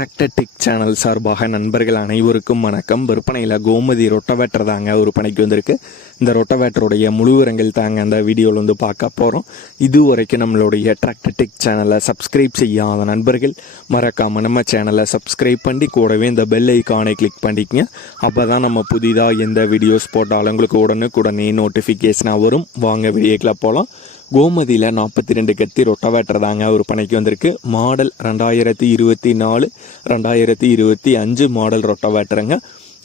Tractor tech channel சார்பாக நண்பர்கள் அனைவருக்கும் வணக்கம். விற்பனையில் கோமதி ரொட்டவேட்டர் தாங்க ஒரு பணிக்கு வந்திருக்கு. இந்த ரொட்டவேட்டருடைய முழு விவரங்கள் தாங்க அந்த வீடியோவில் வந்து பார்க்க போகிறோம் இது வரைக்கும் நம்மளுடைய டிராக்டர் டெக் சேனலை சப்ஸ்கிரைப் செய்யாத நண்பர்கள் மறக்காமல் நம்ம சேனலை சப்ஸ்கிரைப் பண்ணி கூடவே இந்த பெல் ஐக்கானை கிளிக் பண்ணிக்கங்க. அப்போ தான் நம்ம புதிதாக எந்த வீடியோஸ் போட்டாலும் உங்களுக்கு உடனுக்குடனே நோட்டிஃபிகேஷனாக வரும். வாங்க வீடியோக்கில் போகலாம் கோமதியில் நாற்பத்தி ரெண்டு கத்தி ரொட்டவேட்டர் தாங்க ஒரு பணிக்கு வந்திருக்கு. மாடல் ரெண்டாயிரத்தி இருபத்தி நாலு ரெண்டாயிரத்தி இருபத்தி அஞ்சு மாடல் ரொட்டவேட்டருங்க.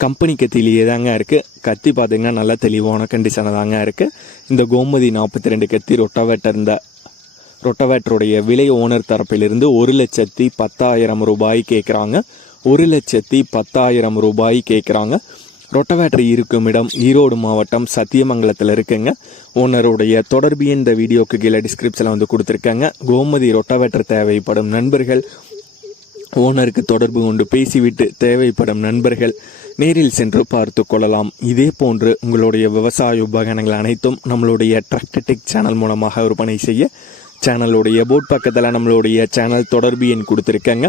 கம்பெனி கத்திலேயே தாங்க இருக்குது கத்தி பார்த்திங்கன்னா நல்லா தெளிவான கண்டிஷனாக தாங்க இருக்குது இந்த கோமதி நாற்பத்தி ரெண்டு கத்தி ரொட்டவேட்டர் இந்த ரொட்டவேட்டருடைய விலை ஓனர் தரப்பிலிருந்து ஒரு லட்சத்தி பத்தாயிரம் ரூபாய் கேட்குறாங்க ஒரு லட்சத்தி பத்தாயிரம் ரூபாய் கேட்குறாங்க ரொட்டவேட்டரி இருக்கும் இடம் ஈரோடு மாவட்டம் சத்தியமங்கலத்தில் இருக்குங்க. ஓனருடைய தொடர்பு இந்த வீடியோக்கு கீழே டிஸ்கிரிப்ஷனில் வந்து கொடுத்துருக்காங்க. கோமதி ரொட்டவேட்டர் தேவைப்படும் நண்பர்கள் ஓனருக்கு தொடர்பு கொண்டு பேசிவிட்டு தேவைப்படும் நண்பர்கள் நேரில் சென்று பார்த்து கொள்ளலாம். இதே போன்று உங்களுடைய விவசாய உபகரணங்கள் அனைத்தும் நம்மளுடைய டிராக்டர்டெக் சேனல் மூலமாக விற்பனை செய்ய சேனலுடைய போட் பக்கத்தில் நம்மளுடைய சேனல் தொடர்பு எண் கொடுத்துருக்கேங்க.